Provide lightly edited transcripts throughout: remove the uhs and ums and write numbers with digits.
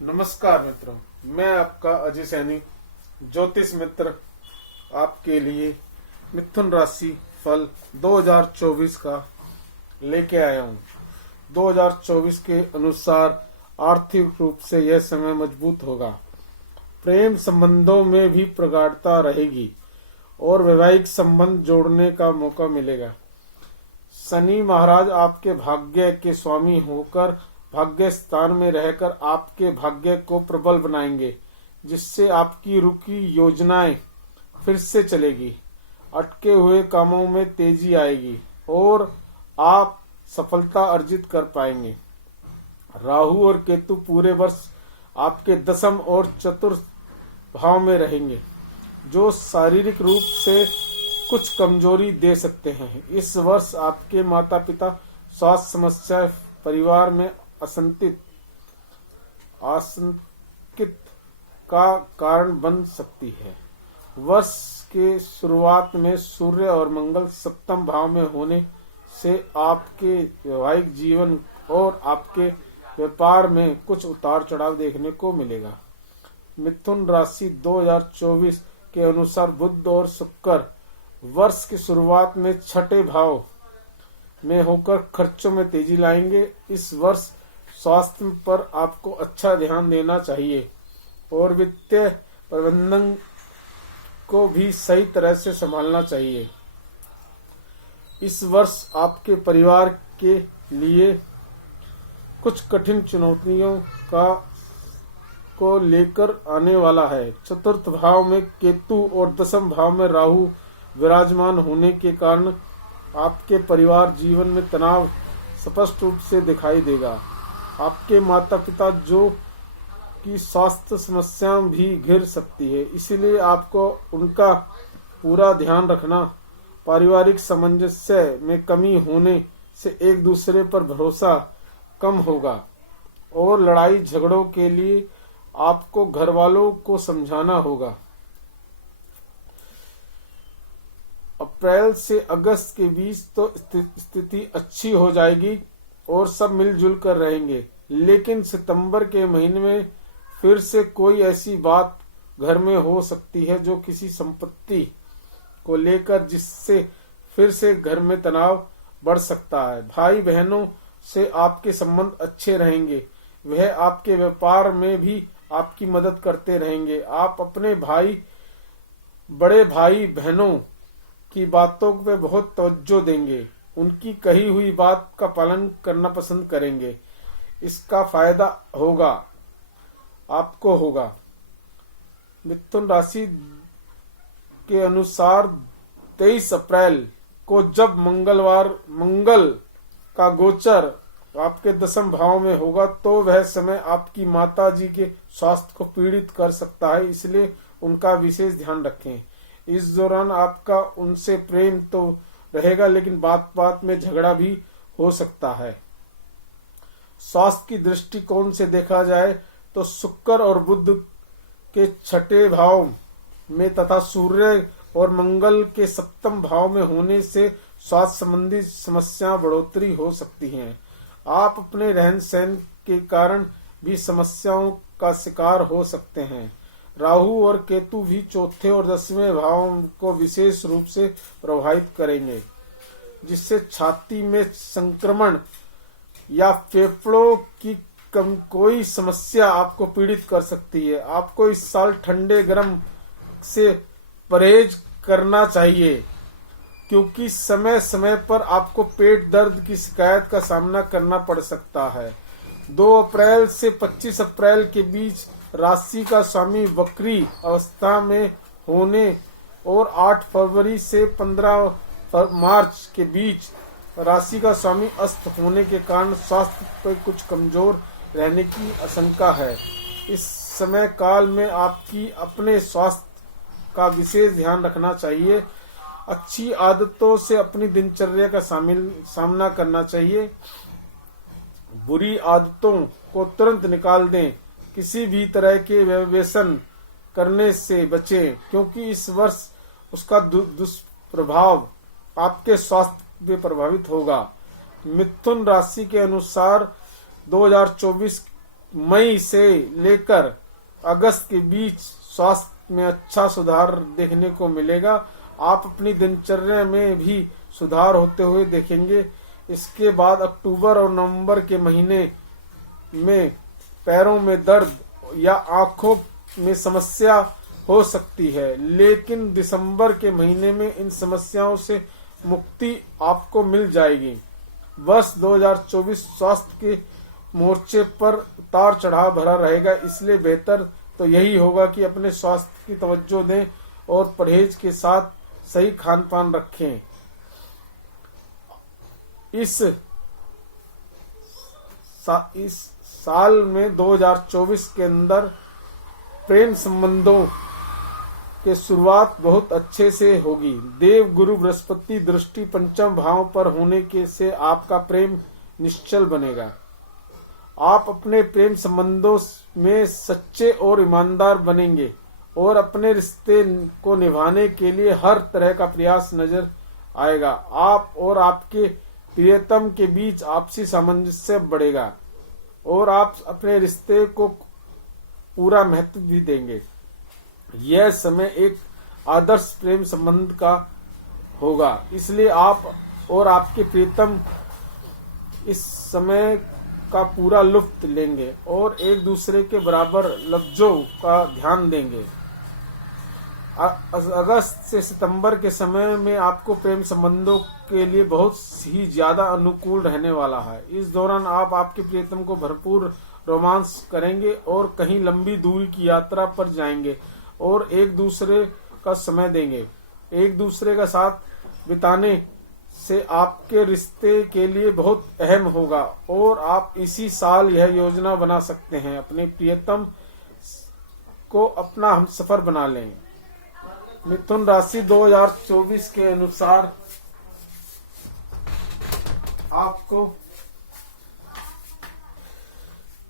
नमस्कार मित्रों, मैं आपका अजय सैनी ज्योतिष मित्र आपके लिए मिथुन राशि फल 2024 का लेके आया हूँ। 2024 के अनुसार आर्थिक रूप से यह समय मजबूत होगा। प्रेम संबंधों में भी प्रगाढ़ता रहेगी और वैवाहिक संबंध जोड़ने का मौका मिलेगा। शनि महाराज आपके भाग्य के स्वामी होकर भाग्य स्थान में रहकर आपके भाग्य को प्रबल बनाएंगे, जिससे आपकी रुकी योजनाएं फिर से चलेगी, अटके हुए कामों में तेजी आएगी और आप सफलता अर्जित कर पाएंगे। राहु और केतु पूरे वर्ष आपके दशम और चतुर्थ भाव में रहेंगे, जो शारीरिक रूप से कुछ कमजोरी दे सकते हैं। इस वर्ष आपके माता पिता स्वास्थ्य समस्या, परिवार में आशंकित का कारण बन सकती है। वर्ष के शुरुआत में सूर्य और मंगल सप्तम भाव में होने से आपके वैवाहिक जीवन और आपके व्यापार में कुछ उतार चढ़ाव देखने को मिलेगा। मिथुन राशि 2024 के अनुसार बुध और शुक्र वर्ष की शुरुआत में छठे भाव में होकर खर्चों में तेजी लाएंगे। इस वर्ष स्वास्थ्य पर आपको अच्छा ध्यान देना चाहिए और वित्तीय प्रबंधन को भी सही तरह से संभालना चाहिए। इस वर्ष आपके परिवार के लिए कुछ कठिन चुनौतियों को लेकर आने वाला है। चतुर्थ भाव में केतु और दशम भाव में राहु विराजमान होने के कारण आपके परिवार जीवन में तनाव स्पष्ट रूप से दिखाई देगा। आपके माता पिता जो की स्वास्थ्य समस्याएं भी घिर सकती है, इसलिए आपको उनका पूरा ध्यान रखना। पारिवारिक सामंजस्य में कमी होने से एक दूसरे पर भरोसा कम होगा और लड़ाई झगड़ों के लिए आपको घर वालों को समझाना होगा। अप्रैल से अगस्त के बीच तो स्थिति अच्छी हो जाएगी और सब मिलजुल कर रहेंगे, लेकिन सितंबर के महीने में फिर से कोई ऐसी बात घर में हो सकती है जो किसी संपत्ति को लेकर, जिससे फिर से घर में तनाव बढ़ सकता है। भाई बहनों से आपके संबंध अच्छे रहेंगे, वह आपके व्यापार में भी आपकी मदद करते रहेंगे। आप अपने बड़े भाई बहनों की बातों पे बहुत तवज्जो देंगे, उनकी कही हुई बात का पालन करना पसंद करेंगे। इसका फायदा आपको होगा। मिथुन राशि के अनुसार 23 अप्रैल को जब मंगल का गोचर आपके दशम भाव में होगा, तो वह समय आपकी माता जी के स्वास्थ्य को पीड़ित कर सकता है, इसलिए उनका विशेष ध्यान रखें। इस दौरान आपका उनसे प्रेम तो रहेगा, लेकिन बात बात में झगड़ा भी हो सकता है। स्वास्थ्य की दृष्टिकोण से देखा जाए तो शुक्र और बुध के छठे भाव में तथा सूर्य और मंगल के सप्तम भाव में होने से स्वास्थ्य संबंधी समस्या बढ़ोतरी हो सकती हैं। आप अपने रहन सहन के कारण भी समस्याओं का शिकार हो सकते हैं। राहु और केतु भी चौथे और 10वें भाव को विशेष रूप से प्रभावित करेंगे, जिससे छाती में संक्रमण या फेफड़ों की कोई समस्या आपको पीड़ित कर सकती है। आपको इस साल ठंडे गर्म से परहेज करना चाहिए, क्योंकि समय समय पर आपको पेट दर्द की शिकायत का सामना करना पड़ सकता है। 2 अप्रैल से 25 अप्रैल के बीच राशि का स्वामी वक्री अवस्था में होने और 8 फरवरी से 15 मार्च के बीच राशि का स्वामी अस्त होने के कारण स्वास्थ्य पर कुछ कमजोर रहने की आशंका है। इस समय काल में आपकी अपने स्वास्थ्य का विशेष ध्यान रखना चाहिए। अच्छी आदतों से अपनी दिनचर्या का सामना करना चाहिए। बुरी आदतों को तुरंत निकाल दें। किसी भी तरह के व्यसन करने से बचें, क्योंकि इस वर्ष उसका दुष्प्रभाव आपके स्वास्थ्य पे प्रभावित होगा। मिथुन राशि के अनुसार 2024 मई से लेकर अगस्त के बीच स्वास्थ्य में अच्छा सुधार देखने को मिलेगा। आप अपनी दिनचर्या में भी सुधार होते हुए देखेंगे। इसके बाद अक्टूबर और नवंबर के महीने में पैरों में दर्द या आंखों में समस्या हो सकती है, लेकिन दिसंबर के महीने में इन समस्याओं से मुक्ति आपको मिल जाएगी। वर्ष 2024 स्वास्थ्य के मोर्चे पर उतार चढ़ाव भरा रहेगा, इसलिए बेहतर तो यही होगा कि अपने स्वास्थ्य की तवज्जो दें और परहेज के साथ सही खान पान रखें। इस साल में 2024 के अंदर प्रेम संबंधों के शुरुआत बहुत अच्छे से होगी। देव गुरु बृहस्पति दृष्टि पंचम भाव पर होने के से आपका प्रेम निश्चल बनेगा। आप अपने प्रेम संबंधों में सच्चे और ईमानदार बनेंगे और अपने रिश्ते को निभाने के लिए हर तरह का प्रयास नजर आएगा। आप और आपके प्रियतम के बीच आपसी सामंजस्य बढ़ेगा और आप अपने रिश्ते को पूरा महत्व भी देंगे। यह समय एक आदर्श प्रेम संबंध का होगा, इसलिए आप और आपके प्रियतम इस समय का पूरा लुत्फ लेंगे और एक दूसरे के बराबर लफ्जों का ध्यान देंगे। अगस्त से सितंबर के समय में आपको प्रेम संबंधों के लिए बहुत ही ज्यादा अनुकूल रहने वाला है। इस दौरान आप आपके प्रियतम को भरपूर रोमांस करेंगे और कहीं लंबी दूरी की यात्रा पर जाएंगे और एक दूसरे का समय देंगे। एक दूसरे का साथ बिताने से आपके रिश्ते के लिए बहुत अहम होगा और आप इसी साल यह योजना बना सकते हैं अपने प्रियतम को अपना हमसफर बना लें। मिथुन राशि 2024 के अनुसार आपको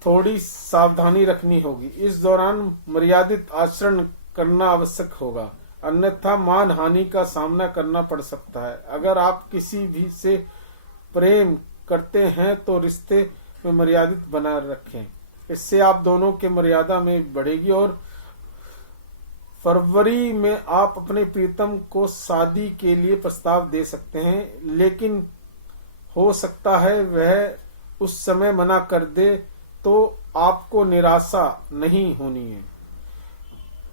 थोड़ी सावधानी रखनी होगी। इस दौरान मर्यादित आचरण करना आवश्यक होगा, अन्यथा मान हानि का सामना करना पड़ सकता है। अगर आप किसी भी से प्रेम करते हैं तो रिश्ते में मर्यादित बनाए रखें, इससे आप दोनों के मर्यादा में बढ़ेगी। और फरवरी में आप अपने प्रीतम को शादी के लिए प्रस्ताव दे सकते हैं, लेकिन हो सकता है वह उस समय मना कर दे, तो आपको निराशा नहीं होनी है।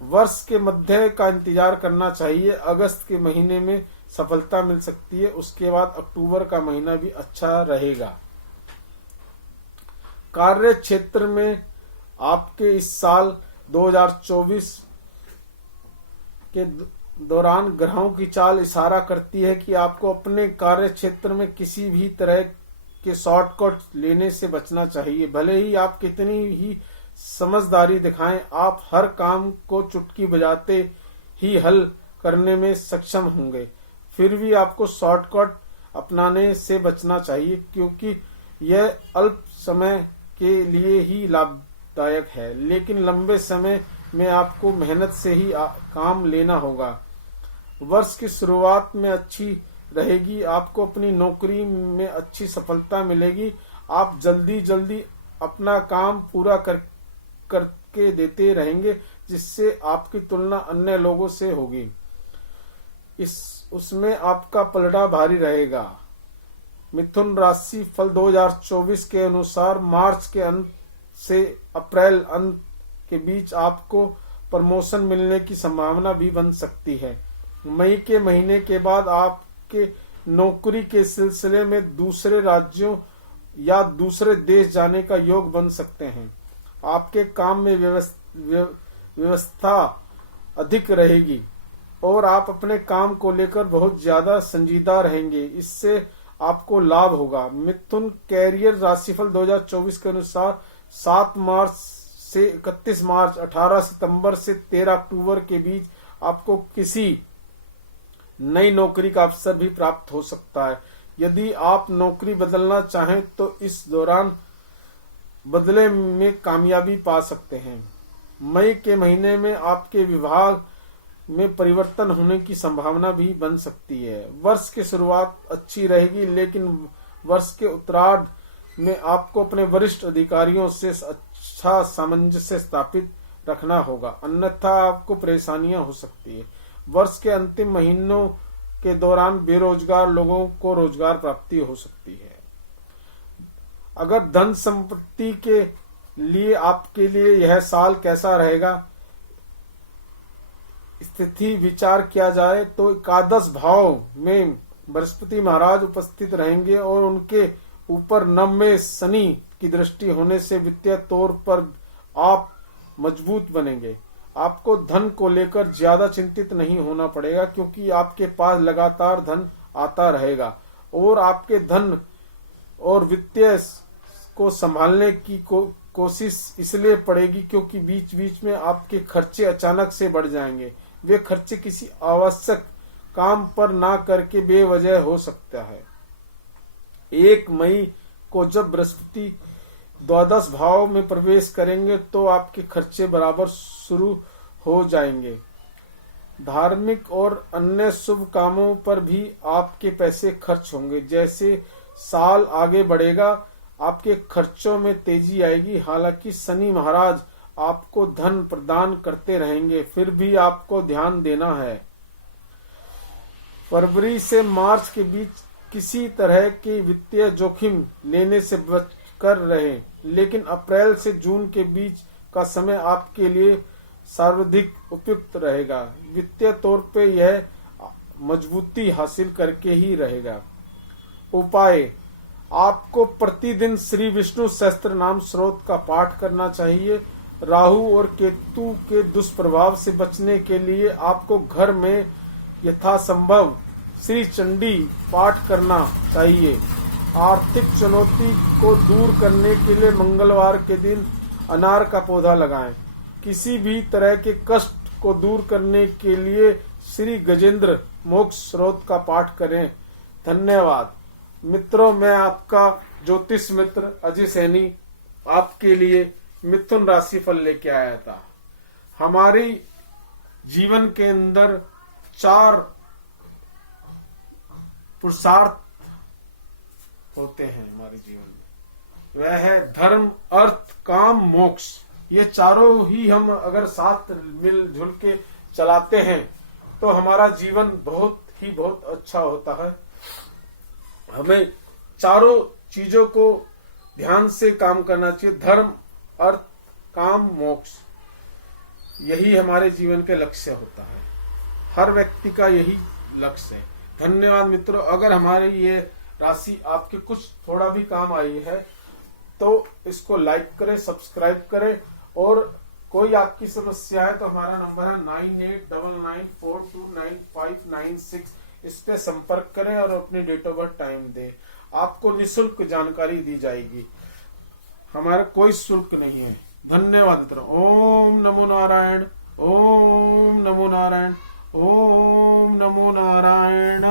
वर्ष के मध्य का इंतजार करना चाहिए। अगस्त के महीने में सफलता मिल सकती है, उसके बाद अक्टूबर का महीना भी अच्छा रहेगा। कार्य क्षेत्र में आपके इस साल 2024 के दौरान ग्रहों की चाल इशारा करती है कि आपको अपने कार्य क्षेत्र में किसी भी तरह के शॉर्टकट लेने से बचना चाहिए। भले ही आप कितनी ही समझदारी दिखाएं, आप हर काम को चुटकी बजाते ही हल करने में सक्षम होंगे। फिर भी आपको शॉर्टकट अपनाने से बचना चाहिए, क्योंकि यह अल्प समय के लिए ही लाभदायक है, लेकिन लंबे समय में आपको मेहनत से ही काम लेना होगा। वर्ष की शुरुआत में अच्छी रहेगी, आपको अपनी नौकरी में अच्छी सफलता मिलेगी। आप जल्दी अपना काम पूरा करके देते रहेंगे, जिससे आपकी तुलना अन्य लोगों से होगी। उसमें आपका पलड़ा भारी रहेगा। मिथुन राशि फल 2024 के अनुसार मार्च के अंत से अप्रैल अंत के बीच आपको प्रमोशन मिलने की संभावना भी बन सकती है। मई के महीने के बाद आपके नौकरी के सिलसिले में दूसरे राज्यों या दूसरे देश जाने का योग बन सकते हैं। आपके काम में व्यवस्था अधिक रहेगी और आप अपने काम को लेकर बहुत ज्यादा संजीदा रहेंगे, इससे आपको लाभ होगा। मिथुन कैरियर राशिफल 2024 के अनुसार 7 मार्च से 31 मार्च, 18 सितंबर से 13 अक्टूबर के बीच आपको किसी नई नौकरी का अवसर भी प्राप्त हो सकता है। यदि आप नौकरी बदलना चाहें तो इस दौरान बदले में कामयाबी पा सकते हैं। मई के महीने में आपके विभाग में परिवर्तन होने की संभावना भी बन सकती है। वर्ष की शुरुआत अच्छी रहेगी, लेकिन वर्ष के उत्तरार्ध में आपको अपने वरिष्ठ अधिकारियों से अच्छा सामंजस्य स्थापित रखना होगा, अन्यथा आपको परेशानियां हो सकती है। वर्ष के अंतिम महीनों के दौरान बेरोजगार लोगों को रोजगार प्राप्ति हो सकती है। अगर धन संपत्ति के लिए आपके लिए यह साल कैसा रहेगा स्थिति विचार किया जाए तो एकादश भाव में बृहस्पति महाराज उपस्थित रहेंगे और उनके ऊपर नव में शनि की दृष्टि होने से वित्तीय तौर पर आप मजबूत बनेंगे। आपको धन को लेकर ज्यादा चिंतित नहीं होना पड़ेगा क्योंकि आपके पास लगातार धन आता रहेगा और आपके धन और वित्तीय को संभालने की कोशिश इसलिए पड़ेगी क्योंकि बीच बीच में आपके खर्चे अचानक से बढ़ जाएंगे। वे खर्चे किसी आवश्यक काम पर ना करके बेवजह हो सकता है। 1 मई को जब बृहस्पति द्वादश भाव में प्रवेश करेंगे तो आपके खर्चे बराबर शुरू हो जाएंगे। धार्मिक और अन्य शुभ कामों पर भी आपके पैसे खर्च होंगे। जैसे साल आगे बढ़ेगा आपके खर्चों में तेजी आएगी। हालांकि शनि महाराज आपको धन प्रदान करते रहेंगे, फिर भी आपको ध्यान देना है। फरवरी से मार्च के बीच किसी तरह के वित्तीय जोखिम लेने से बच कर रहे, लेकिन अप्रैल से जून के बीच का समय आपके लिए सर्वाधिक उपयुक्त रहेगा। वित्तीय तौर पे यह मजबूती हासिल करके ही रहेगा। उपाय, आपको प्रतिदिन श्री विष्णु सहस्त्र नाम स्रोत का पाठ करना चाहिए। राहु और केतु के दुष्प्रभाव से बचने के लिए आपको घर में यथासंभव श्री चंडी पाठ करना चाहिए। आर्थिक चुनौती को दूर करने के लिए मंगलवार के दिन अनार का पौधा लगाएं। किसी भी तरह के कष्ट को दूर करने के लिए श्री गजेंद्र मोक्ष स्रोत का पाठ करें। धन्यवाद मित्रों, मैं आपका ज्योतिष मित्र अजय सैनी आपके लिए मिथुन राशि फल लेके आया था। हमारी जीवन के अंदर 4 पुरुषार्थ होते हैं हमारे जीवन में, वह है धर्म, अर्थ, काम, मोक्ष। ये चारों ही हम अगर साथ मिलजुल के चलाते हैं तो हमारा जीवन बहुत अच्छा होता है। हमें चारों चीजों को ध्यान से काम करना चाहिए। धर्म, अर्थ, काम, मोक्ष, यही हमारे जीवन के लक्ष्य होता है। हर व्यक्ति का यही लक्ष्य है। धन्यवाद मित्रों। अगर हमारी ये राशि आपके कुछ थोड़ा भी काम आई है तो इसको लाइक करें, सब्सक्राइब करें, और कोई आपकी समस्या है तो हमारा नंबर है 9899429596। इस पे संपर्क करें और अपनी डेट ऑफ बर्थ टाइम दें। आपको निःशुल्क जानकारी दी जाएगी, हमारा कोई शुल्क नहीं है। धन्यवाद मित्रों। ओम नमो नारायण, ओम नमो नारायण, ओम नमो नारायण।